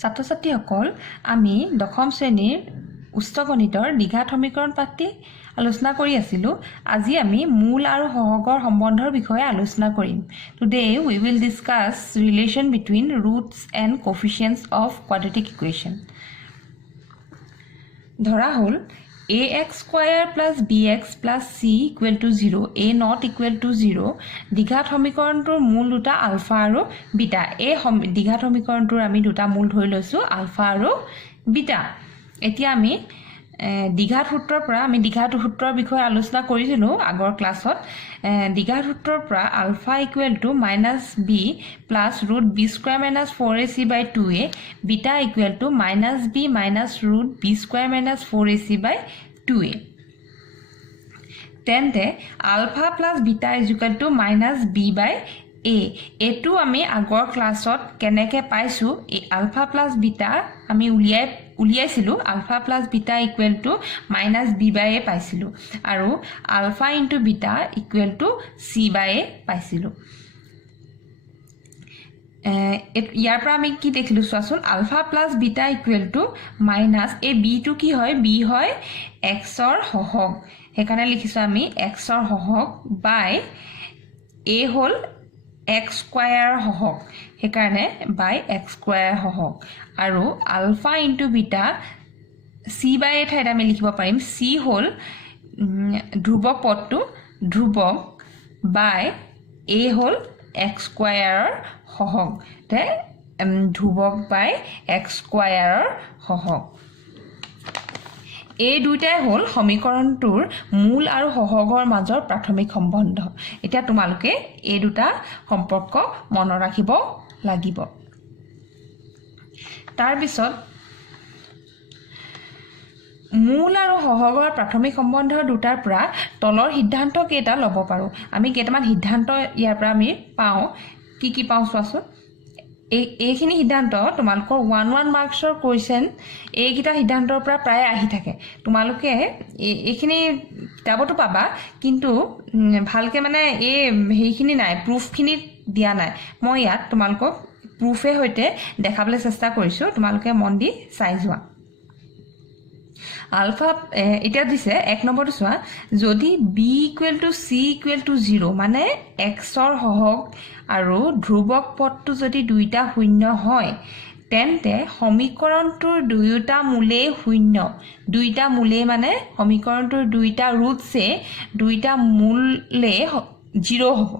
ছাত্ৰ-ছাত্ৰীসকল আমি দশম শ্ৰেণীৰ উচ্চ গণিতৰ দ্বিঘাত সমীকৰণ পাঠটি আলোচনা কৰি আছিলোঁ। আজি আমি মূল আৰু সহগৰ সম্বন্ধৰ বিষয়ে আলোচনা কৰিম। Today we will discuss relation between roots and coefficients of quadratic equation. ধৰা হ'ল ax square plus bx plus c equal to 0, a not equal to 0 দ্বিঘাত সমীকৰণটোৰ মূল দুটা আলফা আৰু বিটা। এই দ্বিঘাত সমীকৰণটোৰ আমি দুটা মূল ধৰি লৈছোঁ আলফা আৰু বিটা। এতিয়া আমি দ্বিঘাত সূত্ৰৰ পৰা দ্বিঘাত সূত্ৰৰ বিষয়ে আলোচনা কৰিছিলোঁ আগৰ ক্লাছত। দ্বিঘাত সূত্ৰৰ পৰা alpha equal to minus B plus root B square minus 4ac by 2a, beta equal to minus B minus root B square minus 4ac by 2a। তেন্তে alpha plus beta is equal to minus B by A. এইটো আমি আগৰ ক্লাছত কেনেকৈ পাইছোঁ, এই ULFA plus beta আমি উলিয়াইছিলোঁ। Alpha plus beta equal to minus B by A পাইছিলোঁ আৰু alpha into beta equal to C by A পাইছিলোঁ। ইয়াৰ পৰা আমি কি দেখিলোঁ চোৱাচোন, alpha plus beta equal to minus এই বিটো কি হয়, বি হয় এক্সৰ সহগ, সেইকাৰণে লিখিছোঁ আমি এক্সৰ সহগ বাই এ হ'ল এক্স স্কুৱাৰ সহগ, সেইকাৰণে বাই এক্স স্কুৱাৰ সহগ আৰু alpha into beta C by A ঠাইত আমি লিখিব পাৰিম চি হ'ল ধ্ৰুৱক পদটো, ধ্ৰুৱক বাই এ হ'ল এক্স স্কুৱাৰৰ সহগ, ধ্ৰুৱক বাই এক্স স্কুৱাৰৰ সহগ। এই দুইটাই হ'ল সমীকৰণটোৰ মূল আৰু সহগৰ মাজৰ প্ৰাথমিক সম্বন্ধ। এতিয়া তোমালোকে এই দুটা সম্পৰ্ক মনত ৰাখিব লাগিব। তাৰপিছত মূল আৰু সহগৰ প্ৰাথমিক সম্বন্ধ দুটাৰ পৰা তলৰ সিদ্ধান্ত কেইটা ল'ব পাৰোঁ। আমি কেইটামান সিদ্ধান্ত ইয়াৰ পৰা আমি পাওঁ। কি পাওঁ চোৱাচোন, এইখিনি সিদ্ধান্ত তোমালোকৰ 1 মাৰ্কছৰ কুৱেশ্যন এইকেইটা সিদ্ধান্তৰ পৰা প্ৰায় আহি থাকে। তোমালোকে এইখিনি কিতাপতো পাবা, কিন্তু ভালকৈ সেইখিনি নাই, প্ৰুফখিনি দিয়া নাই। মই ইয়াত তোমালোকক প্ৰুফে সৈতে দেখাবলৈ চেষ্টা কৰিছোঁ, তোমালোকে মন দি চাই যোৱা। আলফা এতিয়া দিছে 1 নম্বৰটো চোৱা, যদি B equal to C equal to 0 মানে এক্সৰ সহগ আৰু ধ্ৰুৱক পদটো যদি দুইটা শূন্য হয়, তেন্তে সমীকৰণটোৰ দুয়োটা মূলেই শূন্য। দুইটা মূলেই মানে সমীকৰণটোৰ দুইটা ৰুটছে দুইটা মূলে 0 হ'ব,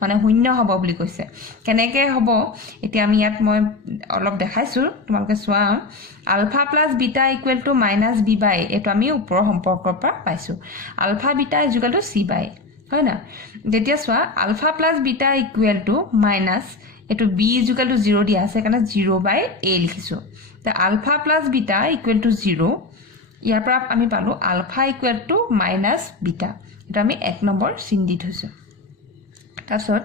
মানে শূন্য হ'ব বুলি কৈছে। কেনেকৈ হ'ব এতিয়া আমি ইয়াত মই অলপ দেখাইছোঁ, তোমালোকে চোৱা। Alpha plus beta equal to minus B by, এইটো আমি ওপৰৰ সম্পৰ্কৰ পৰা পাইছোঁ। Alpha beta is equal to C by, হয় না? যেতিয়া চোৱা alpha plus beta equal to minus, এইটো বি ইজ ইকুৱেল টু 0 দিয়া আছে, সেইকাৰণে 0 বাই এ লিখিছোঁ। Alpha plus beta equal to 0, ইয়াৰ পৰা আমি পালোঁ alpha equal to minus beta, এইটো আমি 1 নম্বৰ চিন দি থৈছোঁ। তাৰপিছত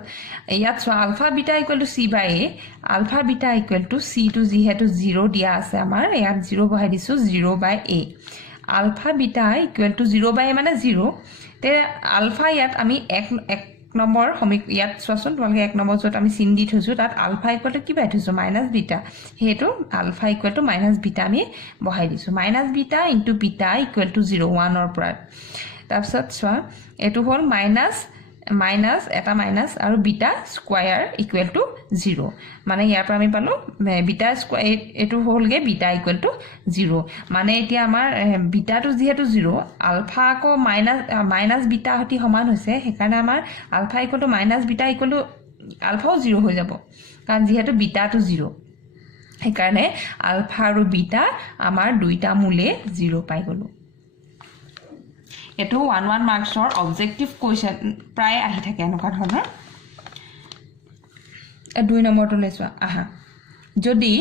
ইয়াত চোৱা alpha beta equal to C by A, alpha beta equal to চিটো যিহেতু 0 দিয়া আছে আমাৰ, ইয়াত 0 বহাই দিছোঁ 0 by A. Alpha beta equal to 0 by A মানে 0, তে আলফা ইয়াত আমি 1 নম্বৰ ইয়াত চোৱাচোন তোমালোকে 1 নম্বৰ য'ত আমি চিন দি থৈছোঁ তাত আলফা ইকুৱেল টু কি পাই থৈছোঁ, মাইনাছ বিটা, সেইটো alpha equal to minus beta আমি বহাই দিছোঁ। Minus beta into beta equal to 0, 1ৰ পৰা। তাৰপিছত চোৱা এইটো হ'ল মাইনাছ এটা মাইনাছ আৰু বিটা স্কুৱাৰ ইকুৱেল টু 0, মানে ইয়াৰ পৰা আমি পালোঁ বিটা স্কুৱাৰ, এইটো হ'লগৈ বিটা ইকুৱেল টু 0। মানে এতিয়া আমাৰ বিটাটো যিহেতু 0, আলফা আকৌ মাইনাছ বিটা সৈতে সমান হৈছে, সেইকাৰণে আমাৰ alpha equal to minus beta equal to আলফাও 0 হৈ যাব, কাৰণ যিহেতু বিটাটো 0, সেইকাৰণে আলফা আৰু বিটা আমাৰ দুইটা মূলে 0 পাই গ'লোঁ। এইটো 1 মাৰ্কছৰ অবজেক্টিভ কুৱেশ্যন প্ৰায় আহি থাকে এনেকুৱা ধৰণৰ। 2 নম্বৰটো লৈছোঁ আহা, যদি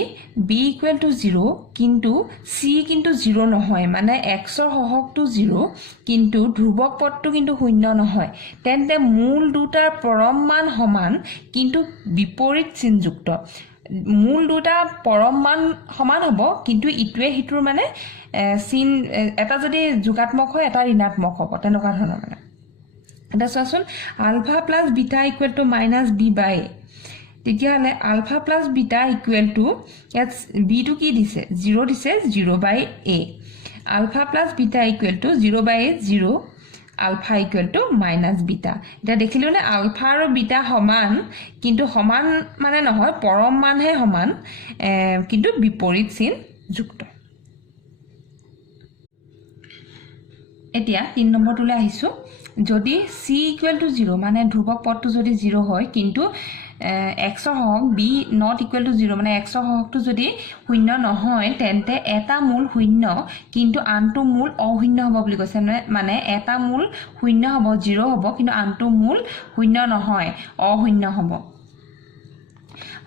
বি ইকুৱেল টু 0 কিন্তু চি কিন্তু 0 নহয়, মানে এক্সৰ সহগটো 0 কিন্তু ধ্ৰুৱক পদটো কিন্তু শূন্য নহয়, তেন্তে মূল দুটাৰ পৰম মান সমান কিন্তু বিপৰীত চিনযুক্ত। মূল দুটা পৰম মান সমান হ'ব, কিন্তু ইটোৱে সিটোৰ মানে চিন এটা যদি যোগাত্মক হয় এটা ঋণাত্মক হ'ব, তেনেকুৱা ধৰণৰ মানে। এটা চোৱাচোন alpha plus beta equal to minus B by, তেতিয়াহ'লে alpha plus beta equal to ইয়াত বিটো কি দিছে 0 দিছে 0/a alpha plus beta equal to 0/a 0 alpha equal to minus beta এটা দেখিলো নে আলফা আৰু বিটা সমান কিন্তু সমান মানে নহয় পৰম মানহে সমান কিন্তু বিপৰীত চিন যুক্ত এতিয়া 3 নম্বৰটোলৈ আহিছো যদি c ইকুৱেল টু 0 মানে ধ্ৰুবক পদটো যদি 0 হয় কিন্তু x ৰ হক b not equal to 0 মানে x ৰ হকটো যদি শূন্য নহয় তেন্তে এটা মূল শূন্য কিন্তু আনটো মূল অশূন্য হ'ব বুলি কৈছে মানে এটা মূল শূন্য হ'ব 0 হ'ব কিন্তু আনটো মূল শূন্য নহয় অশূন্য হ'ব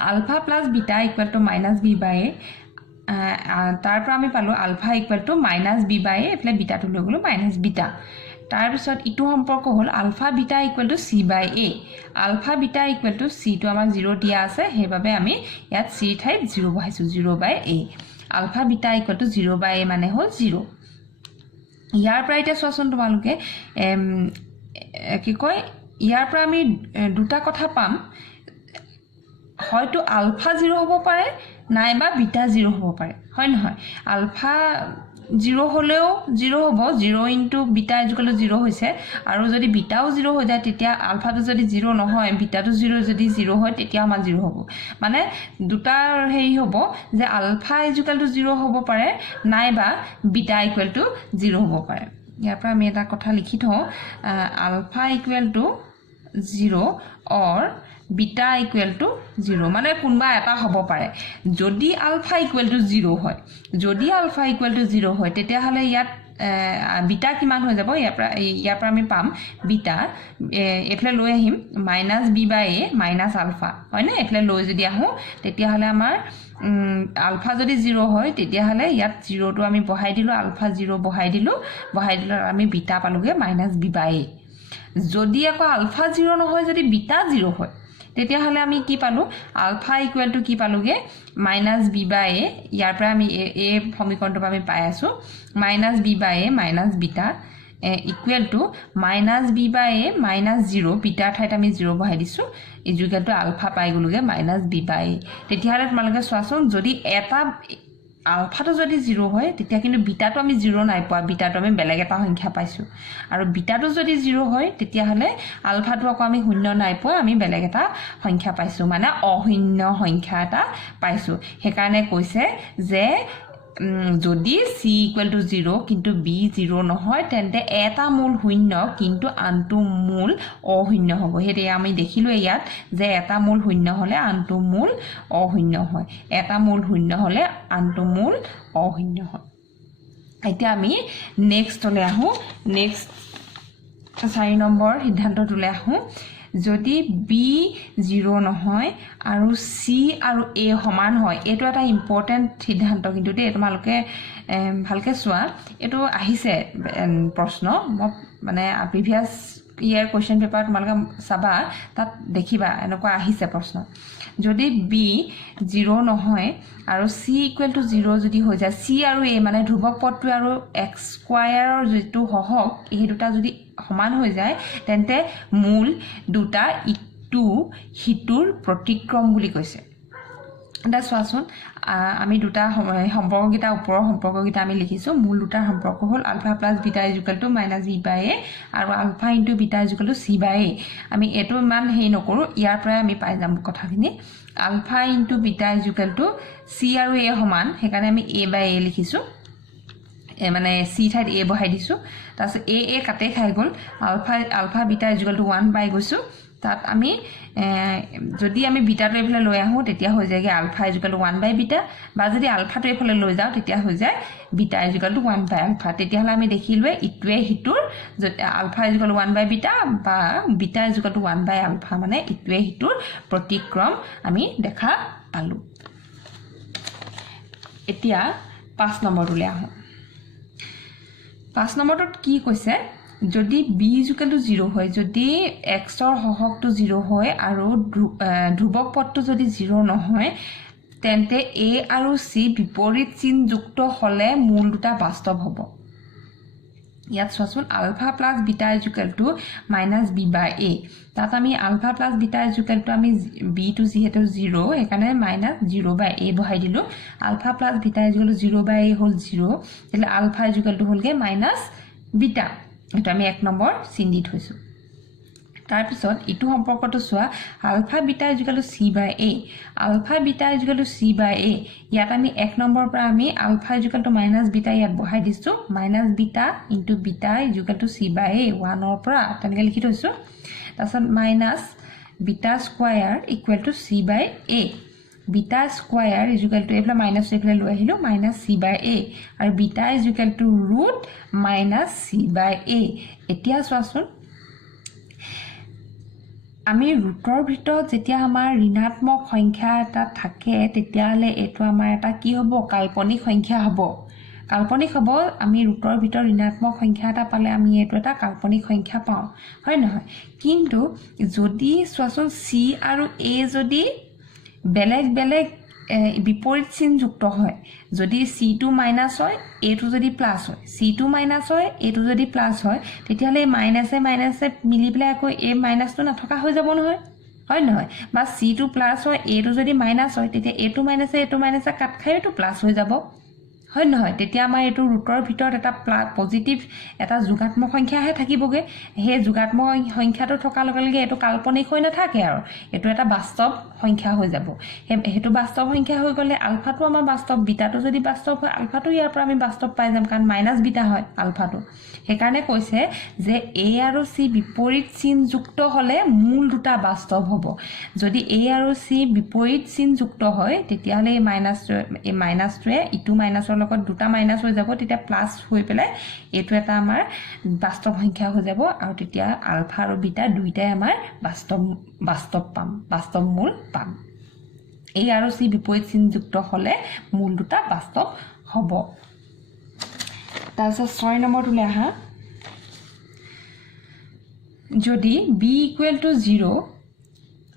alpha plus beta equal to minus b by তাৰ পৰা আমি পালো alpha equal to minus b by এফালে বিটাটো লৈ গলো মাইনাছ বিটা তাৰ পিছত ইটো সম্পৰ্ক হ'ল alpha beta equal to c by a alpha beta equal to c টো আমাৰ 0 দিয়া আছে সেইবাবে আমি ইয়াত c ঠাইত 0 বহাইছো 0/a alpha beta equal to 0/a মানে হ'ল 0 ইয়াৰ পৰা এটা চোৱাচোন তোমালোকে কি কয় ইয়াৰ পৰা আমি দুটা কথা পাম হয়তো আলফা 0 হ'ব পাৰে নাইবা বিটা 0 হ'ব পাৰে হয় নহয় আলফা 0 হলেও 0 হ'ব 0 ইনটু বিটা ইকুৱেল টু 0 হৈছে আৰু যদি বিটাও 0 হৈ যায় তেতিয়া আলফাটো যদি 0 নহয় বিটাটো 0 যদি 0 হয় তেতিয়া আমাৰ 0 হ'ব মানে দুটা হেৰি হ'ব যে আলফা ইকুৱেল টু 0 হ'ব পাৰে নাইবা বিটা ইকুৱেল টু 0 হ'ব পাৰে ইয়াৰ পৰা আমি এটা কথা লিখি থওঁ alpha equal to 0 or beta equal to 0 মানে কোনবা এটা হ'ব পাৰে যদি আলফা ইকুৱেল টু 0 হয় যদি আলফা ইকুৱেল টু 0 হয় তেতিয়া হলে ইয়াত বিটা কিমান হৈ যাব ইয়াৰ পৰা আমি পাম বিটা এফলে লৈ আহিম minus b by a minus alpha হয় না এফলে লৈ যদি আহো তেতিয়া হলে আমাৰ আলফা যদি 0 হয় তেতিয়া হলে ইয়াত 0 টো আমি বহাই দিলো আলফা 0 বহাই দিলো আমি বিটা পালোগে মাইনাছ b বাই a যদি আকৌ আলফা 0 নহয় যদি বিটা 0 হয় তেতিয়া হলে আমি কি পালো আলফা ইকুৱেল টু কি পালোগে মাইনাছ b বাই a ইয়াৰ পৰা আমি এই সমীকৰণটো আমি পাই আছো minus b by a minus beta equal to minus b by a minus 0 বিটাৰ ঠাইত আমি 0 বহাই দিছো ইকুৱেল টু আলফা পাই গলোগে মাইনাছ b বাই a তেতিয়া হলে তোমালোকে চোৱাচোন যদি এটা আলফাটো যদি 0 হয় তেতিয়া কিন্তু বিটাটো আমি 0 নাই পোৱা বিটাটো আমি বেলেগ এটা সংখ্যা পাইছো আৰু বিটাটো যদি 0 হয় তেতিয়া হলে আলফাটো আকৌ আমি শূন্য নাই পোৱা আমি বেলেগ এটা সংখ্যা পাইছো মানে অশূন্য সংখ্যা এটা পাইছো সেইকাৰণে কৈছে যে যদি c ইকুৱেল টু 0 কিন্তু b 0 নহয় তেন্তে এটা মূল শূন্য কিন্তু আনটো মূল অশূন্য হ'ব হেতে আমি দেখিলো ইয়াত যে এটা মূল শূন্য হলে আনটো মূল অশূন্য হয় এটা মূল শূন্য হলে আনটো মূল অশূন্য হয় এতিয়া আমি নেক্সটলৈ আহো নেক্সট 4 নম্বৰ সিদ্ধান্তটোলৈ আহো যদি b 0 নহয় আৰু c আৰু a সমান হয় এটো এটা ইম্পৰ্টেন্ট সিদ্ধান্ত কিন্তু দেই তোমালোকে ভালকে চোৱা এটো আহিছে প্ৰশ্ন মানে প্ৰিভিয়াস ইয়াৰ কোৱেশ্চন পেপাৰ তোমালোকে চাবা তাত দেখিবা এনেকুৱা আহিছে প্ৰশ্ন যদি b 0 নহয় আৰু c ইকুৱেল টু 0 যদি হৈ যায় c আৰু a মানে ধ্ৰুবক পদটো আৰু x স্কয়াৰৰ যেটো হহক এই দুটা যদি সমান হৈ যায় তেন্তে মূল দুটা ইটো হিতুৰ প্ৰতিক্ৰম বুলি কৈছে এটা চোৱাচোন আমি দুটা সম্পৰ্ককিটা ওপৰৰ সম্পৰ্ককিটা আমি লিখিছো মূল দুটাৰ সম্পৰ্ক হ'ল alpha plus beta equal to minus b by a আৰু alpha into beta equal to c by a আমি এটো মান হেই নকৰো ইয়াৰ পৰা আমি পাই যাম কথাখিনি alpha into beta equal to c আৰু a সমান সেইকাৰণে আমি a বাই a লিখিছো মানে c ঠাইত a বহাই দিছো তাছ a কাটে খাই গল আলফা বিটা ইকুৱেল টু 1 বাই গৈছো তাত আমি যদি আমি বিটাটো এফালে লৈ আহো তেতিয়া হৈ যায়গে alpha equal to 1 by beta বা যদি আলফাটো এফালে লৈ যাও তেতিয়া হৈ যায় beta equal to 1 by alpha তেতিয়া হলে আমি দেখিলৱে ইটোৱে হিতুৰ alpha equal to 1 by beta বা beta equal to 1 by alpha মানে ইটোৱে হিতুৰ প্ৰতিক্ৰম আমি দেখা পালো এতিয়া 5 নম্বৰলৈ আহো 5 নম্বৰটোত কি কৈছে যদি b ইকুৱেল টু 0 হয় যদি x ৰ হহকটো 0 হয় আৰু ধ্ৰুবক পদটো যদি 0 নহয় তেন্তে a আৰু c বিপৰীত চিন যুক্ত হলে মূল দুটা বাস্তৱ হ'ব ইয়াত চোৱাচোন alpha plus beta is equal to minus B by A তাত আমি alpha plus beta is equal to আমি বিটো যিহেতু 0 সেইকাৰণে মাইনাছ 0 বাই এ বহাই দিলোঁ alpha plus beta is equal to 0 by A হ'ল 0 তেতিয়াহ'লে আলফা ইজ ইকুৱেল টু হ'লগৈ মাইনাছ বিটা এইটো আমি 1 নম্বৰ চিন দি থৈছোঁ তাৰপিছত ইটো সম্পৰ্কটো চোৱা alpha beta is equal to C by A alpha beta is equal to C by A ইয়াত আমি 1 নম্বৰ পৰা আমি alpha is equal to minus beta ইয়াত বহাই দিছোঁ minus beta into beta is equal to C by A 1 ৰ পৰা তেনেকৈ লিখি থৈছোঁ তাৰপিছত minus beta square equal to C by A beta square is equal to এইফালে মাইনাছ এইফালে লৈ আহিলোঁ মাইনাছ চি বাই এ আৰু beta is equal to root minus C by A এতিয়া চোৱাচোন আমি ৰুটৰ ভিতৰত যেতিয়া আমাৰ ঋণাত্মক সংখ্যা এটা থাকে তেতিয়াহ'লে এইটো আমাৰ এটা কি হ'ব কাল্পনিক সংখ্যা হ'ব কাল্পনিক হ'ব আমি ৰুটৰ ভিতৰত ঋণাত্মক সংখ্যা এটা পালে আমি এইটো এটা কাল্পনিক সংখ্যা পাওঁ হয় নহয় কিন্তু যদি চোৱাচোন চি আৰু এ যদি বেলেগ বেলেগ বিপৰীত চিনযুক্ত হয় যদি c2 মাইনাছ হয় a2 যদি প্লাছ হয় c2 মাইনাছ হয় a2 যদি প্লাছ হয় তেতিয়াহ'লে মাইনাছে মাইনাছে মিলি পেলাই আকৌ a মাইনাছটো নথকা হৈ যাব নহয় হয় নহয় বা c2 প্লাছ হয় a2 যদি মাইনাছ হয় তেতিয়া a2 মাইনাছে কাট খাই এইটো প্লাছ হৈ যাব হয় নহয় তেতিয়া আমাৰ এইটো ৰুটৰ ভিতৰত এটা পজিটিভ এটা যোগাত্মক সংখ্যাহে থাকিবগে হে যোগাত্মক সংখ্যাটো থকাৰ লগে লগে এইটো কাল্পনিক হৈ নাথাকে আৰু এইটো এটা বাস্তৱ সংখ্যা হৈ যাব হেতু বাস্তৱ সংখ্যা হৈ গ'লে আলফাটো আমাৰ বাস্তৱ বিটাটো যদি বাস্তৱ হয় আলফাটো ইয়াৰ পৰা আমি বাস্তৱ পাই যাম কাৰণ মাইনাছ বিটা হয় আলফাটো সেইকাৰণে কৈছে যে a আৰু c বিপৰীত চিনযুক্ত হ'লে মূল দুটা বাস্তৱ হ'ব যদি a আৰু c বিপৰীত চিনযুক্ত হয় তেতিয়াহ'লে এই মাইনাছটোৱে ইটো মাইনাছৰ লগত দুটা মাইনাছ হৈ যাব তেতিয়া প্লাছ হৈ পেলাই এইটো এটা আমাৰ বাস্তৱ সংখ্যা হৈ যাব আৰু তেতিয়া আলফা আৰু বিটা দুইটাই আমাৰ বাস্তৱ পাম বাস্তৱ মূল পাম a আৰু c বিপৰীত চিনযুক্ত হ'লে মূল দুটা বাস্তৱ হ'ব তাৰপিছত 6 নম্বৰটোলৈ আহা যদি b ইকুৱেল টু 0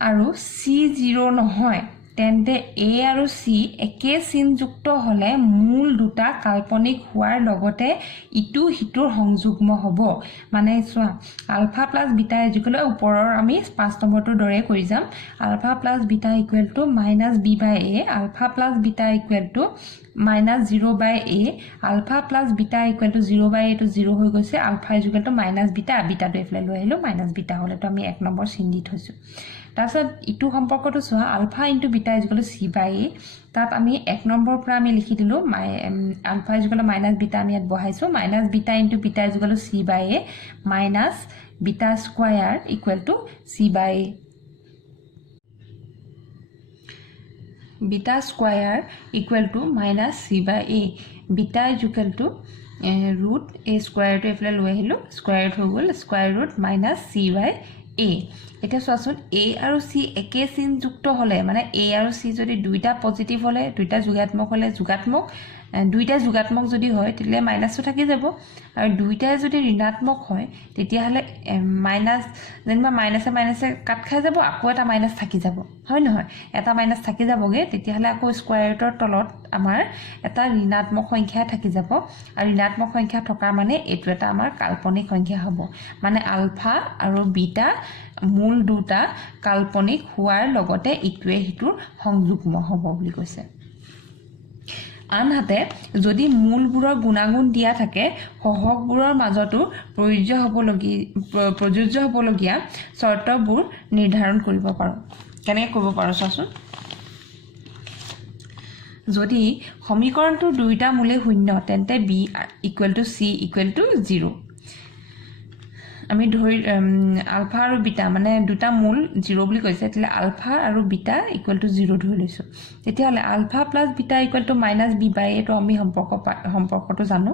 আৰু c 0 নহয় তেন্তে a আৰু c একে চিনযুক্ত হ'লে মূল দুটা কাল্পনিক হোৱাৰ লগতে ইটো হিটোৰ সংযুগ্ম হ'ব মানে চোৱা আলফা প্লাছ বিটা ইকুৱেল ওপৰৰ আমি 5 নম্বৰটোৰ দৰে কৰি যাম alpha plus beta equal to minus b by a alpha plus beta equal to minus 0 by a alpha plus beta equal to 0 by a টো 0 হৈ গৈছে আলফা ইকুৱেল টু মাইনাছ বিটাটো এইফালে লৈ আহিলোঁ মাইনাছ বিটা হ'লেতো আমি 1 নম্বৰ চিন দি থৈছোঁ তাৰপিছত ইটো সম্পৰ্কটো চোৱা alpha into beta equal to C by A তাত আমি 1 নম্বৰ পৰা আমি লিখি দিলোঁ alpha equal to minus beta আমি ইয়াত বহাইছোঁ minus beta into beta equal to C by A minus beta square equal to C by A beta square equal to minus C by A beta equal to root A স্কোয়াৰটো এইফালে লৈ আহিলোঁ square হৈ গ'ল square root minus C by A এতিয়া চোৱাচোন a আৰু c একে চিনযুক্ত হ'লে মানে a আৰু c যদি দুইটা পজিটিভ হ'লে দুইটা যোগাত্মক হ'লে দুইটা যোগাত্মক যদি হয় তেতিয়ালে মাইনাছটো থাকি যাব আৰু দুইটাই যদি ঋণাত্মক হয় তেতিয়াহ'লে মাইনাছ যেনিবা মাইনাছে কাট খাই যাব আকৌ এটা মাইনাছ থাকি যাব হয় নহয় এটা মাইনাছ থাকি যাবগে তেতিয়াহ'লে আকৌ স্কোয়াৰ ৰুটৰ তলত আমাৰ এটা ঋণাত্মক সংখ্যা থাকি যাব আৰু ঋণাত্মক সংখ্যা থকা মানে এইটো এটা আমাৰ কাল্পনিক সংখ্যা হ'ব মানে আলফা আৰু বিটা মূল দুটা কাল্পনিক হোৱাৰ লগতে ইটোৱে হিটোৰ সংযুগ্ম হ'ব বুলি কৈছে আনহাতে যদি মূলবোৰৰ গুণাগুণ দিয়া থাকে সহগবোৰৰ মাজতো প্ৰযোজ্য হ'বলগীয়া চৰ্তবোৰ নিৰ্ধাৰণ কৰিব পাৰোঁ কেনেকৈ কৰিব পাৰোঁ চোৱাচোন যদি সমীকৰণটোৰ দুইটা মূলে শূন্য তেন্তে b equal to c equal to 0 আমি ধৰি আলফা আৰু বিটা মানে দুটা মূল 0 বুলি কৈছে তেতিয়াহ'লে আলফা আৰু বিটা ইকুৱেল টু 0 ধৰি লৈছোঁ তেতিয়াহ'লে alpha plus beta equal to minus B by এটো আমি সম্পৰ্কটো জানো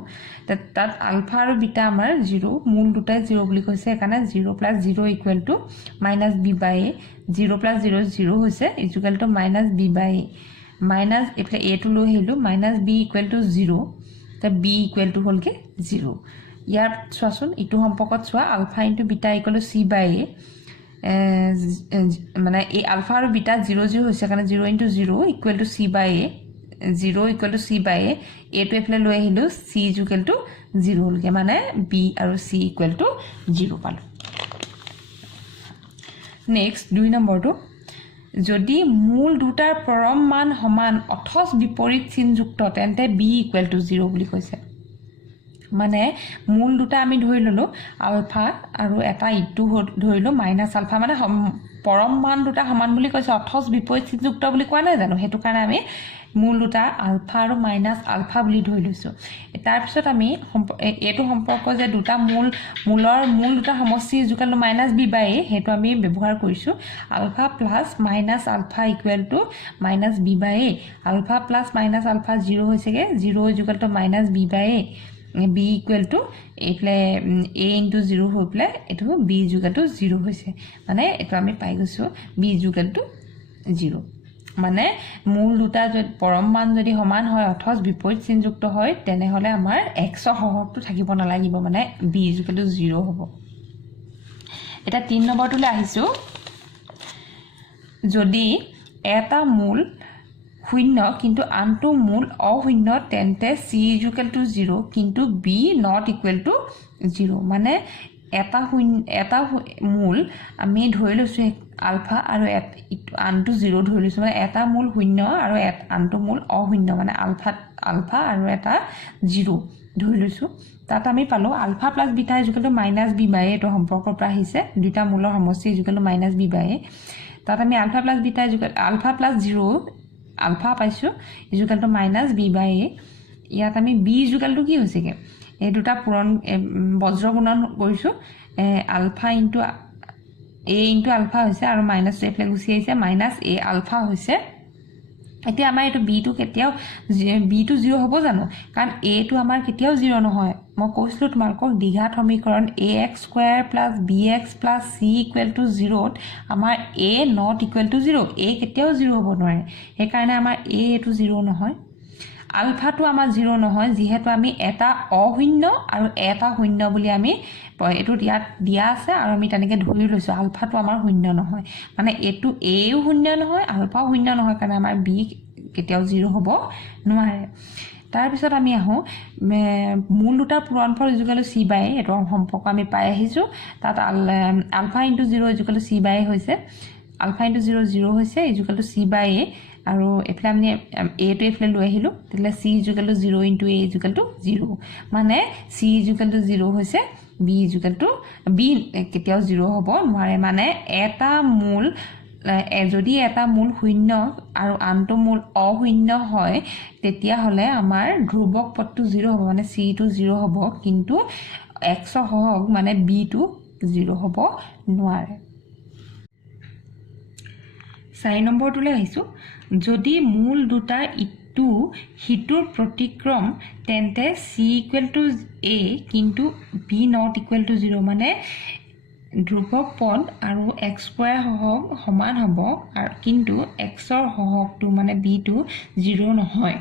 তাত আলফা আৰু বিটা আমাৰ 0 মূল দুটাই 0 বুলি কৈছে সেইকাৰণে 0 plus 0 equal to minus B by A 0 plus 0 0 হৈছে equal to minus B by A minus এইফালে এটো লৈ আহিলোঁ মাইনাছ বি ইকুৱেল টু 0 তে বি ইকুৱেল টু হ'লগৈ 0 ইয়াৰ চোৱাচোন ইটো সম্পৰ্কত চোৱা alpha into beta equal to C by A মানে এই আলফা আৰু বিটা 0 0 হৈছে কাৰণে 0 into 0 equal to C by A 0 equal to C by A এইটো এইফালে লৈ আহিলোঁ চি ইকুৱেল টু 0 হলগে মানে b আৰু c ইকুৱেল টু 0 পালো নেক্সট 2 নম্বৰটো যদি মূল দুটাৰ পৰম মান সমান অথচ বিপৰীত চিহ্নযুক্ত তেন্তে b ইকুৱেল টু 0 বুলি কৈছে মানে মূল দুটা আমি ধৰি ললো আলফা আৰু এটা ইটো ধৰিলো মাইনাস আলফা মানে পৰম মান দুটা সমান বুলি কৈছে অথচ বিপৰীত চিহ্নযুক্ত বুলি কোৱা নাই জানো হেতু কাৰণে আমি মূল দুটা আলফা আৰু মাইনাস আলফা বুলি ধৰি লৈছো তাৰ পিছত আমি এটো সম্পৰ্ক যে দুটা মূলৰ মূল দুটা সমষ্টি equal to minus b by a হেতু আমি ব্যৱহাৰ কৰিছো alpha plus minus alpha equal to minus b by a alpha plus minus alpha 0 হৈছেগে 0 equal to minus b by a b equal to এফলে a into 0 হৈ play এটো b equal to 0 হৈছে মানে এটো আমি পাই গৈছো b equal to 0 মানে মূল দুটা যদি পৰম মান যদি সমান হয় অথচ বিপৰীত চিহ্নযুক্ত হয় তেনে হলে আমাৰ x সহগটো থাকিব নালাগিব মানে b equal to 0 হ'ব এটা 3 নম্বৰটোলে আহিছো যদি এটা মূল শূন্য কিন্তু আনটো মূল অশূন্য তেন্তে c ইকুৱেল টু 0 কিন্তু b নট ইকুৱেল টু 0 মানে এটা মূল আমি ধৰি লৈছো আলফা আৰু আনটো 0 ধৰি লৈছো মানে এটা মূল শূন্য আৰু আনটো মূল অশূন্য মানে আলফা আৰু এটা 0 ধৰি লৈছো তাত আমি পালো alpha plus beta equal to minus b by এটো সম্পৰ্কৰ পৰা আহিছে দুটা মূলৰ সমষ্টি equal to minus b by তাত আমি alpha plus beta equal alpha plus 0 alpha পাইছো equal to minus b by a ইয়াত আমি b ইকুৱেল টু কি হৈছেগে এই দুটা পূৰণ বজ্ৰ গুণন কৰিছো alpha into a into alpha হৈছে আৰু মাইনাস এফলে গুছি আহিছে মাইনাস a আলফা হৈছে এতিয়া আমাৰ এটো b টু কেতিয়াও b টু 0 হ'ব জানো কাৰণ a টু আমাৰ কেতিয়াও 0 নহয় মই কৈছিলো তোমালোকক দ্বিঘাত সমীকৰণ ax স্কয়াৰ + bx + c = 0 আমাৰ a not equal to 0 a কেতিয়াও 0 হ'ব নোৱাৰে এই কাৰণে আমাৰ a এটো 0 নহয় আলফা টু আমাৰ 0 নহয় যেহেতু আমি এটা অশূন্য আৰু এটা শূন্য বুলি আমি এটো ইয়াত দিয়া আছে আৰু আমি তেনেকে ধৰি লৈছো আলফা টু আমাৰ শূন্য নহয় মানে এটো a ও শূন্য নহয় আলফা শূন্য নহয় কাৰণ আমাৰ b কেতিয়াও 0 হ'ব নোৱাৰে তাৰ পিছত আমি আহো মূল দুটা পূৰণফল ইকুৱেল টু c বাই এটো সম্পৰ্ক আমি পাই আহিছো তাত alpha * 0 equal to c by হৈছে আলফা * 0 0 হৈছে equal to c by a আৰু এফলে আমি a টু এফলে লৈ আহিলো তেলে c equal to 0 * a equal to 0 মানে c ইকুৱেল টু 0 হৈছে b ইকুৱেল টু b কেতিয়াও 0 হ'ব নোৱাৰে মানে এটা মূল যদি এটা মূল শূন্য আৰু আনটো মূল অশূন্য হয় তেতিয়া হলে আমাৰ ধ্ৰুবক পদটো 0 হ'ব মানে c টু 0 হ'ব কিন্তু x সহগ মানে b টু 0 হ'ব নোৱাৰে 4 নম্বৰটোলে আহিছো যদি মূল দুটা ইটো হিটোৰ প্ৰতিক্ৰম তেন্তে c = a কিন্তু b not equal to 0 মানে ধ্ৰুবক পদ আৰু x স্কয়াৰ সহগ সমান হ'ব আৰু কিন্তু x ৰ সহগটো মানে b টু 0 নহয়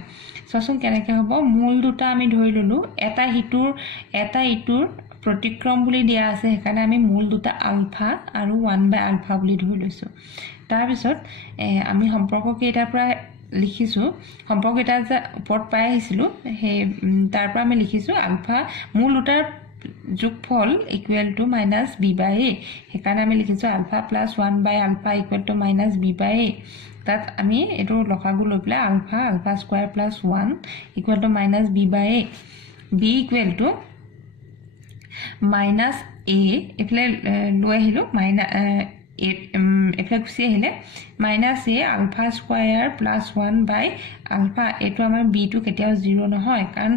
সচোন কেনেকৈ হ'ব মূল দুটা আমি ধৰি ললো এটা ইটোৰ প্ৰতিক্ৰম বুলি দিয়া আছে সেইকাৰণে আমি মূল দুটা আলফা আৰু 1 বাই আলফা বুলি ধৰি লৈছো তাৰ পিছত আমি সম্পৰ্ক কেইটাৰ পৰা লিখিছো সম্পৰ্ক এটা যে ওপৰত পাই আহিছিলো হে তাৰ পৰা আমি লিখিছো আলফা মূল দুটাৰ যোগফল equal to minus b by a সেইকাৰণে আমি লিখিছো alpha plus 1 by alpha equal to minus b by a তাত আমি এটো লসাগু লৈ পেলাই alpha square plus 1 equal to minus b by a b equal to minus a এফলে লৈ আহিলো মাইনাস এফলে গুছি আহিলে minus a alpha square plus 1 by alpha এটো আমাৰ b টু কেতিয়াও 0 নহয় কাৰণ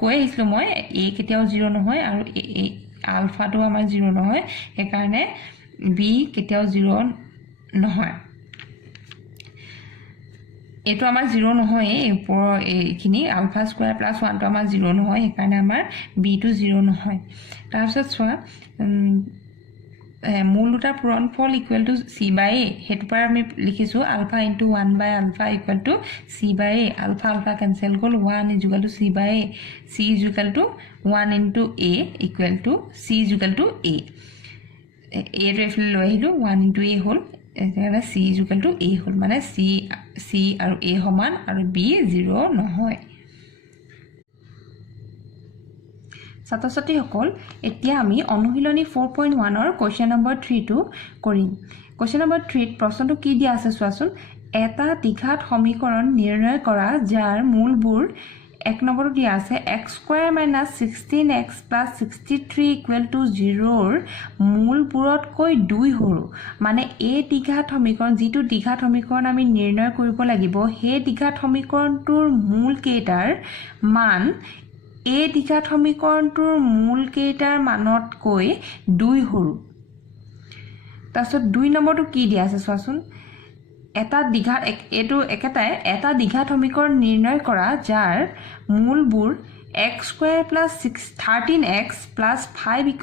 কৈ আহিছিলো মই a কেতিয়াও 0 নহয় আৰু আলফা টু আমাৰ 0 নহয় সেই কাৰণে b কেতিয়াও 0 নহয় এটো আমাৰ 0 নহয় ওপৰ এইখিনি আলফা স্কয়াৰ প্লাস 1 টো আমাৰ 0 নহয় সেই কাৰণে আমাৰ b টু 0 নহয় তাৰ পিছত চোৱা মূল দুটা পূৰণফল equal to c by a হেতু পৰা আমি লিখিছো alpha * 1 by alpha equal to c by a alpha cancel গল 1 equal to c by a c equal to 1 * a equal to c equal to a a ৰেফল লৈ আহিলো 1 * a হল এটাৰে c ইকুৱেল টু a হল মানে c আৰু a সমান আৰু b 0 নহয় ছাত্ৰ-ছাত্ৰীসকল এতিয়া আমি অনুশীলনী 4.1 ৰ কোৱেশ্চন নম্বৰ 3 টো কৰিম কোৱেশ্চন নম্বৰ 3 ত প্ৰশ্নটো কি দিয়া আছে চোৱাচোন এটা দ্বিঘাত সমীকৰণ নিৰ্ণয় কৰা যাৰ মূলবোৰ এক নম্বৰত দিয়া আছে x² - 16x + 63 = 0 ৰ মূলবোৰতকৈ 2 সৰু মানে এই দ্বিঘাত সমীকৰণ যিটো দ্বিঘাত সমীকৰণ আমি নিৰ্ণয় কৰিব লাগিব সেই দ্বিঘাত সমীকৰণটোৰ মূল কেইটাৰ মান এই দ্বিঘাত সমীকৰণটোৰ মূল কেইটাৰ মানতকৈ 2 সৰু তাৰছত 2 নম্বৰটো কি দিয়া আছে চোৱাচোন এটা দ্বিঘাত এটো একেটাই এটা দ্বিঘাত সমীকৰণ নিৰ্ণয় কৰা যাৰ মূলবোৰ x² + 13x + 5 =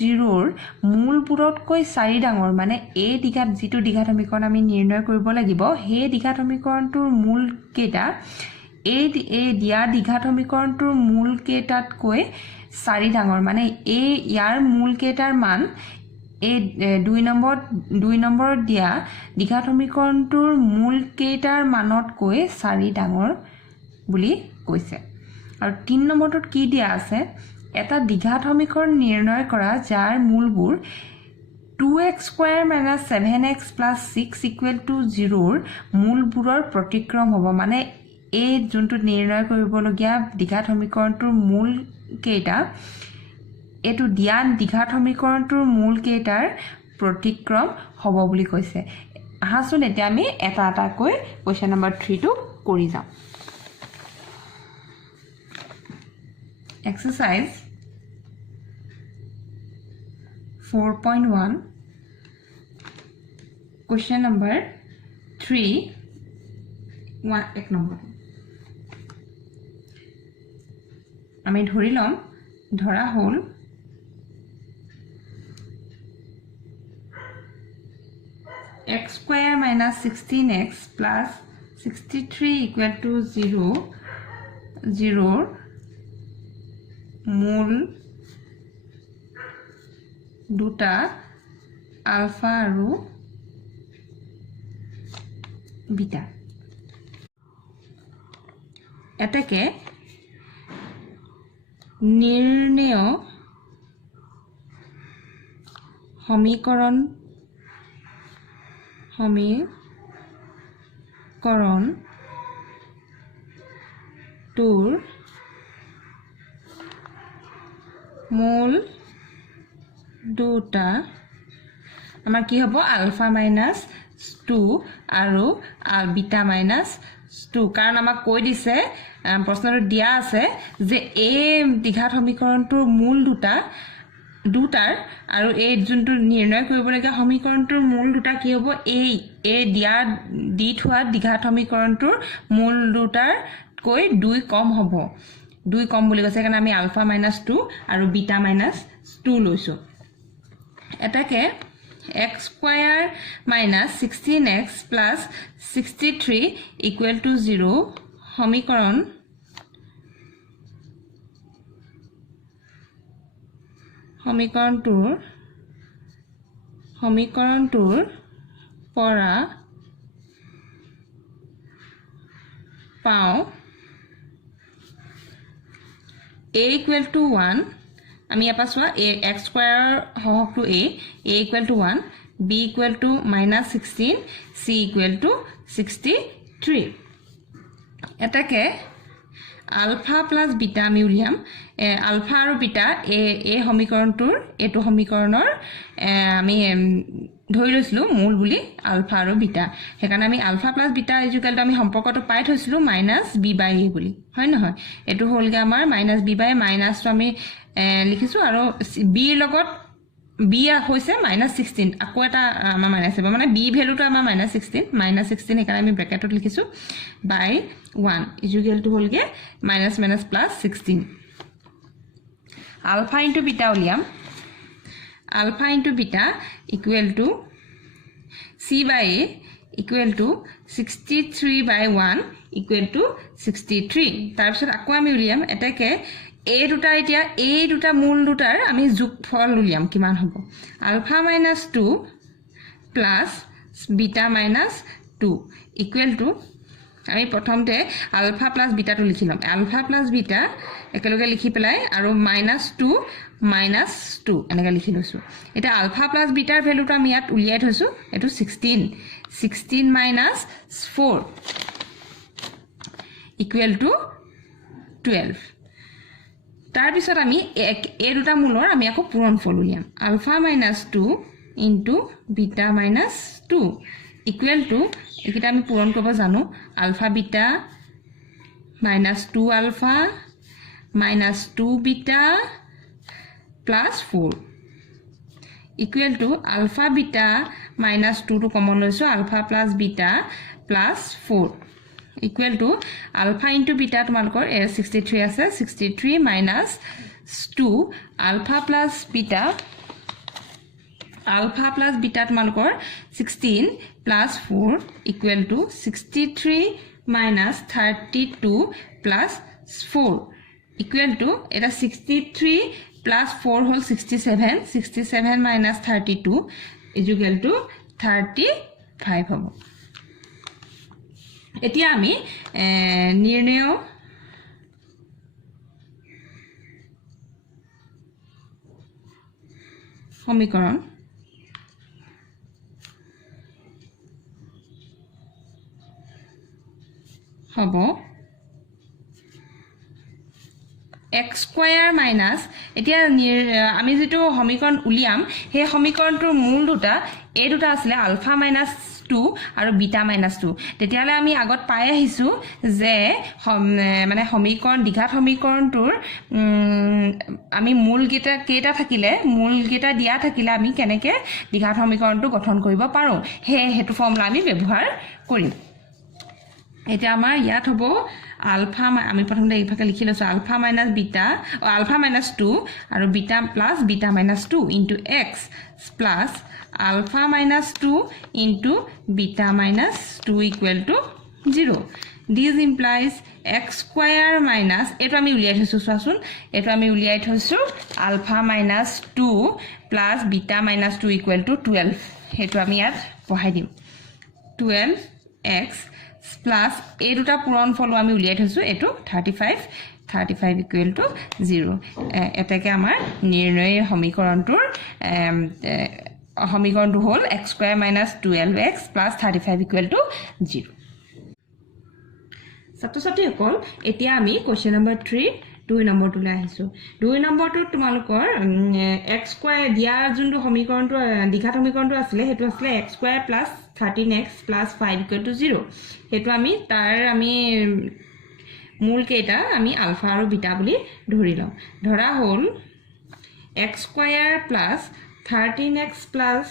0 ৰ মূলবোৰতকৈ 4 ডাঙৰ মানে এই দ্বিঘাত যিটো দ্বিঘাত সমীকৰণ আমি নিৰ্ণয় কৰিব লাগিব সেই দ্বিঘাত সমীকৰণটোৰ মূল কেইটা এই দিয়া দ্বিঘাত সমীকৰণটোৰ মূল কেইটাতকৈ 4 ডাঙৰ মানে এই ইয়াৰ মূল কেইটাৰ মান এই 2 নম্বৰত দিয়া দ্বিঘাত সমীকৰণটোৰ মূল কেইটাৰ মানতকৈ 4 ডাঙৰ বুলি কৈছে আৰু 3 নম্বৰটোত কি দিয়া আছে এটা দ্বিঘাত সমীকৰণ নিৰ্ণয় কৰা যাৰ মূলবোৰ 2x² - 7x + 6 = 0 ৰ মূলবোৰৰ প্ৰতিক্ৰম হ'ব মানে এই যোনটো নিৰ্ণয় কৰিবলগীয়া দ্বিঘাত সমীকৰণটোৰ মূল কেইটা এটো দিয়া দ্বিঘাত সমীকৰণটোৰ মূল কেইটাৰ প্ৰতিক্ৰম হ'ব বুলি কৈছে আহাচোন এতিয়া আমি এটা এটাকৈ কোৱেশ্চন নম্বৰ 3 টো কৰি যাম exercise 4.1 question number 3 এক নম্বৰ আমি ধৰি লম ধৰা হল x² - 16x + 63 = 0 0 মূল দুটা আলফা আৰু বিটা এটাকে নিৰ্ণয় সমীকৰণ তোৰ মূল দুটা আমাৰ কি হ'ব আলফা - 2 আৰু বিটা - 2 কাৰণ আমাক কৈ দিছে প্ৰশ্নটো দিয়া আছে যে এই দ্বিঘাত সমীকৰণটোৰ মূল দুটাৰ আৰু এই যোনটো নিৰ্ণয় কৰিবলগীয়া সমীকৰণটোৰ মূল দুটা কি হ'ব এই দি থোৱা দ্বিঘাত সমীকৰণটোৰ মূল দুটাৰকৈ 2 কম হ'ব 2 কম বুলি কৈছে কাৰণ আমি আলফা - 2 আৰু বিটা - 2 লৈছো এটাকে x² - 16x + 63 = 0 সমীকৰণটোৰ পৰা পাওঁ a = 1 আমি আপা সোৱা x² সহগটো a = 1 b = -16 c = 63 এটাকে আলফা + বিটা আমি উলিয়াম আলফা আৰু বিটা এই সমীকৰণটোৰ এটো সমীকৰণৰ আমি ধৰি লৈছিলো মূল বুলি আলফা আৰু বিটা হেকাৰণে আমি আলফা + বিটা ইকুৱেল আমি সম্পৰ্কটো পাই থৈছিলো -b/a বুলি হয় নহয় এটো হলগে আমাৰ -b/a মাইনাসটো আমি লিখিছো আৰু b ৰ লগত b হৈছে -16 আকৌ এটা আমাৰ মাইনাস হ'ব মানে b ভ্যালুটো আমাৰ -16 হেকাৰণে আমি ব্ৰেকেটত লিখিছো বাই 1 ইকুৱেলটো হলগে -16 আলফা * বিটা উলিয়াম alpha into beta equal to c/a equal to 63/1 equal to 63 তাৰপিছত আকৌ আমি উলিয়াম এটাকে এই দুটা এতিয়া এই দুটা মূল দুটাৰ আমি যোগফল উলিয়াম কিমান হ'ব alpha - 2 plus beta - 2 equal to আমি প্ৰথমতে আলফা প্লাস বিটাটো লিখি লম আলফা প্লাস বিটা একেলগে লিখি পেলাই আৰু -2 -2 এনেকৈ লিখি লৈছো এটা আলফা প্লাস বিটাৰ ভ্যালুটো আমি ইয়াত উলিয়াই থৈছো এটো 16 4 ইকুৱেল টু 12 তাৰ পিছত আমি এই দুটা মূলৰ আমি আকৌ পূৰণফল উলিয়াম alpha -2 into beta -2 equal to একিটা আমি পূৰণ কৰিব জানো alpha beta -2 alpha -2 beta plus 4 equal to alpha beta -2 টো কমন লৈছো alpha plus beta plus 4 equal to alpha into beta তোমালোকৰ 63 আছে 63 -2 আলফা প্লাস বিটা তোমালোকৰ 16 plus 4 equal to 63 minus 32 plus 4 equal to এটা 63 plus 4 whole 67 minus 32 is equal to 35 হ'ব এতিয়া আমি নিৰ্ণয় সমীকৰণ হব x স্কয়াৰ মাইনাস এতিয়া আমি যেটো সমীকৰণ উলিয়াম হে সমীকৰণটোৰ মূল দুটা এই দুটা আছিল আলফা -2 আৰু বিটা -2 তেতিয়ালে আমি আগত পাই আহিছো যে মানে সমীকৰণ দ্বিঘাত সমীকৰণটোৰ আমি মূল কেইটা থাকিলে মূল কেইটা দিয়া থাকিলে আমি কেনেকে দ্বিঘাত সমীকৰণটো গঠন কৰিব পাৰো হেতু ফৰ্মুলা আমি ব্যৱহাৰ কৰিম এটা আমাৰ ইয়াত হ'ব আলফা আমি প্ৰথমতে এইভাগে লিখি লৈছো আলফা মাইনাস বিটা আলফা -2 আৰু beta plus beta -2 into x plus alpha -2 into beta -2 equal to 0 this implies x square minus এটো আমি উলিয়াই থৈছো চোৱাচোন এটো আমি উলিয়াই থৈছো alpha -2 plus beta -2 equal to 12 হেতু আমি ইয়াত পঢ়াই দিম 12x plus এই দুটা পূৰণ ফল আমি উলিয়াই থৈছো এটো 35 ইকুৱেল টু 0 এটাকে আমাৰ নিৰ্ণয় সমীকৰণটো হ'ল x square minus 12x plus 35 equal to 0 ছাত্ৰ-ছাত্ৰীসকল এতিয়া আমি কোৱেশ্চন নম্বৰ 3 2 নম্বৰটোলৈ আহিছো 2 নম্বৰটো তোমালোকৰ x স্কয়াৰ দিয়া যোনটো সমীকৰণটো দ্বিঘাত সমীকৰণটো আছিল হেতু আছিল x square plus 13x plus 5 equal to 0 হেতু আমি তাৰ আমি মূল কেইটা আমি আলফা আৰু বিটা বুলি ধৰি লম ধৰা হ'ল x square plus 13x plus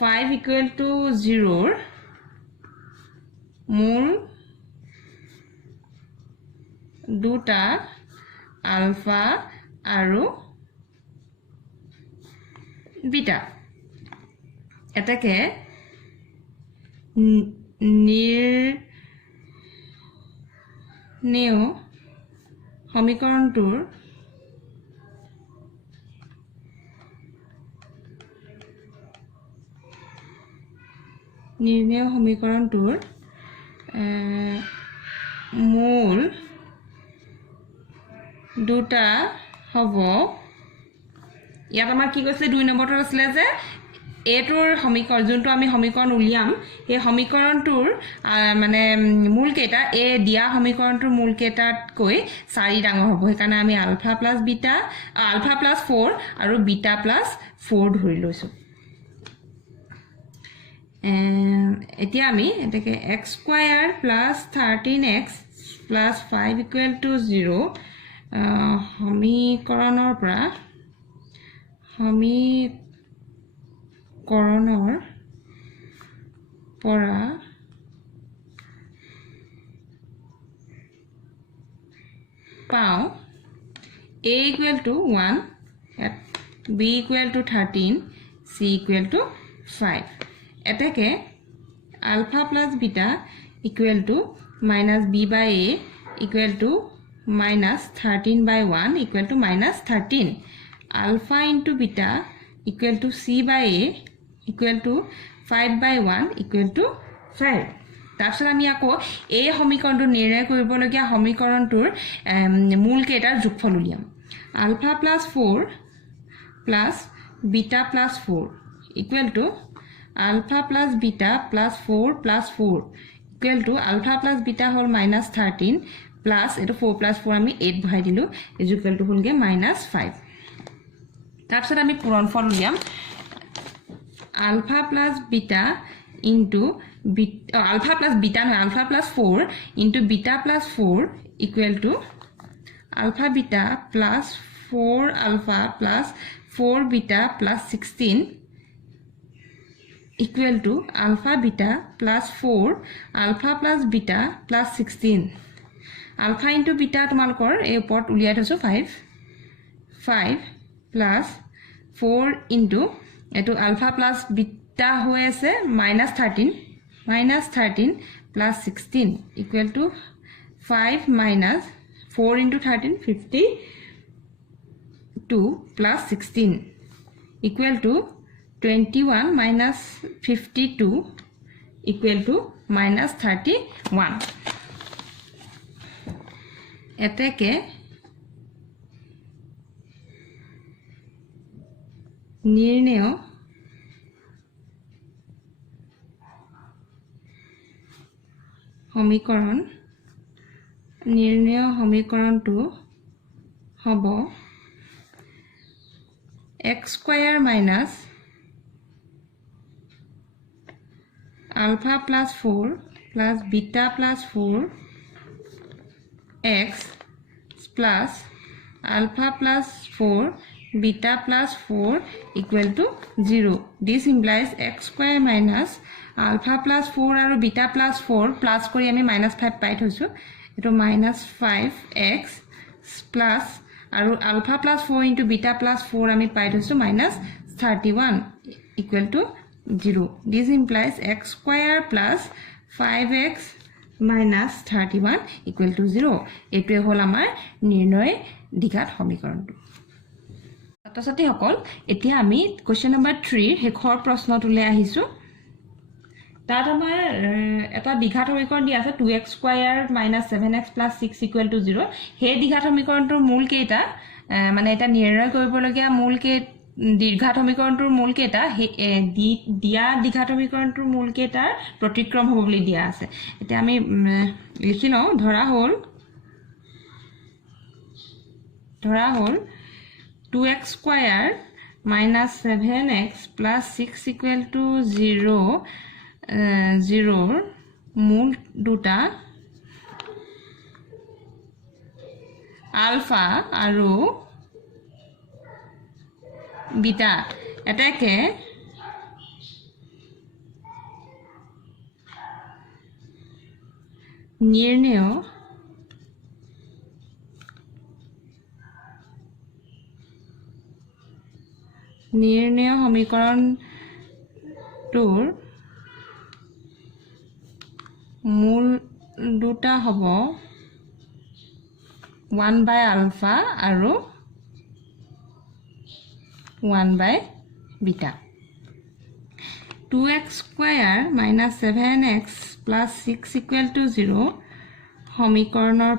5 equal to 0 মূল দুটা আলফা আৰু বিটা এটাকে নিৰ্ণয় সমীকৰণটোৰ মূল দুটা হ'ব ইয়াত আমাৰ কি কৈছে 2 নম্বৰটো আছিল যে এটোৰ সমীকৰণ যোনটো আমি সমীকৰণ উলিয়াম এই সমীকৰণটোৰ মানে মূল কেইটা এ দিয়া সমীকৰণটোৰ মূল কেইটাতকৈ 4 ডাঙৰ হ'ব সেইকাৰণে আমি আলফা প্লাস 4 আৰু বিটা প্লাস 4 ধৰি লৈছো এতিয়া আমি এটাকে x square plus 13x plus 5 equal to 0 সমীকৰণৰ পৰা পাও a equal to 1 b equal to 13 c equal to 5 এটাকে alpha plus beta equal to minus b by a equal to minus 13 by 1 equal to minus 13 alpha into beta equal to c by a equal to 5 by 1 equal to 5 তাৰপিছত আমি আকৌ এই সমীকৰণটো নিৰ্ণয় কৰিবলগীয়া সমীকৰণটোৰ মূল কেইটাৰ যোগফল উলিয়াম alpha plus 4 plus beta plus 4 equal to alpha plus beta plus 4 plus 4 equal to alpha plus beta হ'ল -13 প্লাছ এইটো 4 প্লাছ 4 আমি 8 বহাই দিলোঁ ইকুৱেল টু হ'লগৈ -5 তাৰপিছত আমি পূৰণফল উলিয়াম alpha plus beta into alpha plus beta no alpha plus 4 into beta plus 4 equal to alpha beta plus 4 alpha plus 4 beta plus 16 equal to alpha beta plus 4 alpha plus beta plus 16 alpha into beta তোমালোকৰ এই ওপৰত উলিয়াই থৈছো 5 plus 4 into এটো alpha plus beta হৈ আছে -13 plus 16 equal to 5 minus 4 into 13 52 plus 16 equal to 21 minus 52 equal to -31 এতেকে নির্ণয় সমীকৰণটো হ'ব x square minus alpha plus 4 plus beta plus 4 x plus alpha plus 4 beta plus 4 equal to 0. This implies x square minus alpha plus 4 আৰু beta plus 4 plus কৰি আমি -5 পাই থৈছো এটো -5x plus আৰু alpha plus 4 into beta plus 4 আমি পাই থৈছো -31 equal to 0. This implies x square plus 5x minus 31 equal to 0. এটোৱে হ'ল আমাৰ নিৰ্ণয় দ্বিঘাত সমীকৰণটো ছাত্ৰ-ছাত্ৰী সকল এতিয়া আমি কোৱেশ্চন নম্বৰ 3 শেষৰ প্ৰশ্নটোলৈ আহিছো তাত আমাৰ এটা দ্বিঘাত সমীকৰণ দিয়া আছে 2x স্কয়াৰ - 7x + 6 = 0 হে দ্বিঘাত সমীকৰণটোৰ মূল কেইটা মানে এটা নিৰ্ণয় কৰিবলগীয়া মূল কে দীৰ্ঘাত সমীকৰণটোৰ মূল কেইটা দিয়া দ্বিঘাত সমীকৰণটোৰ মূল কেইটাৰ প্ৰতিক্ৰম হ'ব বুলি দিয়া আছে এতিয়া আমি লিখি লওঁ ধৰা হ'ল 2x স্কয়াৰ - 7x + 6 = 0 0 মূল দুটা আলফা আৰু বিটা এটাকে নিৰ্ণয় সমীকৰণটোৰ মূল দুটা হ'ব 1/alpha আৰু 1/beta 2x স্কয়াৰ - 7x + 6 = 0 সমীকৰণৰ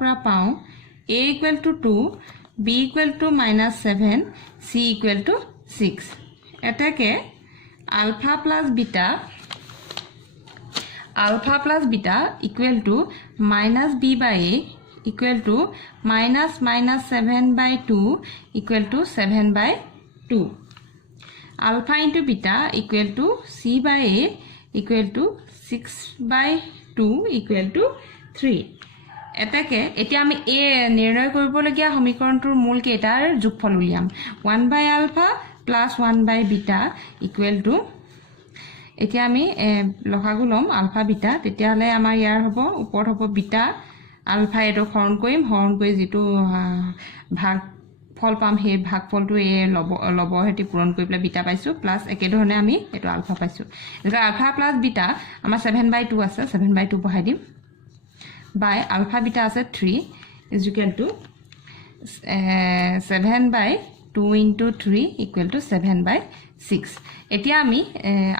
পৰা পাওঁ a = 2 b = -7 c = 6 এটাকে alpha plus beta equal to -b/a equal to -7/2 equal to 7/2 alpha into beta equal to c/a equal to 6/2 equal to 3 এটাকে এতিয়া আমি এ নিৰ্ণয় কৰিবলগীয়া সমীকৰণটোৰ মূল কেইটাৰ যোগফল উলিয়াম 1/alpha plus 1/beta equal to এতিয়া আমি লসাগু লম আলফা বিটা তেতিয়াহলে আমাৰ ইয়াৰ হ'ব ওপৰত হ'ব বিটা আলফা এটো হৰণ কৰি যেটো ভাগ ফল পাম হে ভাগফলটো এ লব হেতি পূৰণ কৰি পেলাই বিটা পাইছো প্লাস একে ধৰণে আমি এটো আলফা পাইছো এটা আলফা প্লাস বিটা আমাৰ 7/2 আছে 7/2 বহাই দিম বাই আলফা বিটা আছে 3 is equal to 7 by 2 into 3 equal to 7 by 6 এতিয়া আমি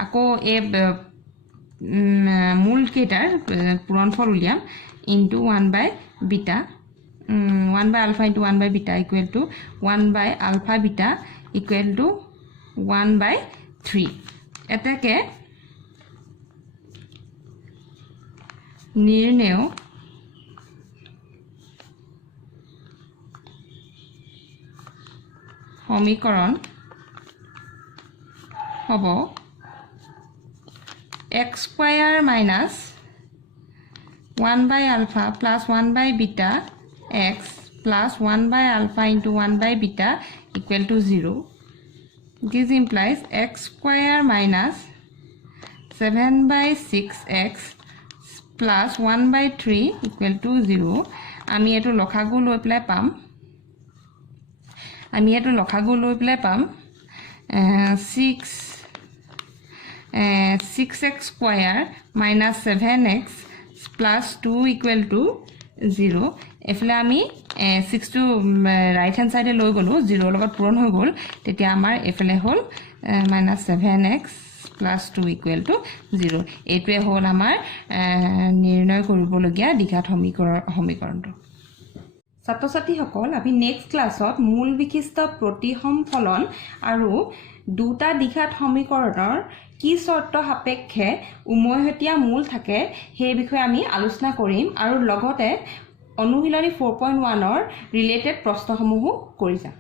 আকৌ এই মূল কেইটাৰ পূৰণফল উলিয়াম into 1 by beta 1 by alpha into 1 by beta equal to 1 by alpha beta equal to 1 by 3 এটাকে নির্ণয় সমীকরণ হব x square minus 1 by alpha plus 1 by beta x plus 1 by alpha into 1 by beta equal to 0. This implies x square minus 7 by 6x plus 1 by 3 equal to 0. আমি এটো লখাগু লৈ পেলাই পাম 6x square minus 7x plus 2 equal to 0 এফলে আমি 6 two right hand সাইডে লৈ গলো 0 লগত পূৰণ হৈ গল তেতিয়া আমাৰ এফলে হল -7x plus 2 equal to 0 এইটোৱে হল আমাৰ নিৰ্ণয় কৰিবলগীয়া দ্বিঘাত সমীকৰণটো ছাত্ৰ-ছাত্ৰী সকল আমি নেক্সট ক্লাছত মূল বিশিষ্ট প্ৰতিসম ফলন আৰু দুটা দ্বিঘাত সমীকৰণৰ কি শৰ্ত সাপেক্ষে উমৈহতীয়া মূল থাকে সেই বিষয়ে আমি আলোচনা কৰিম আৰু লগতে অনুশীলনী 4.1 ৰ ৰিলেটেড প্ৰশ্নসমূহ কৰি যাম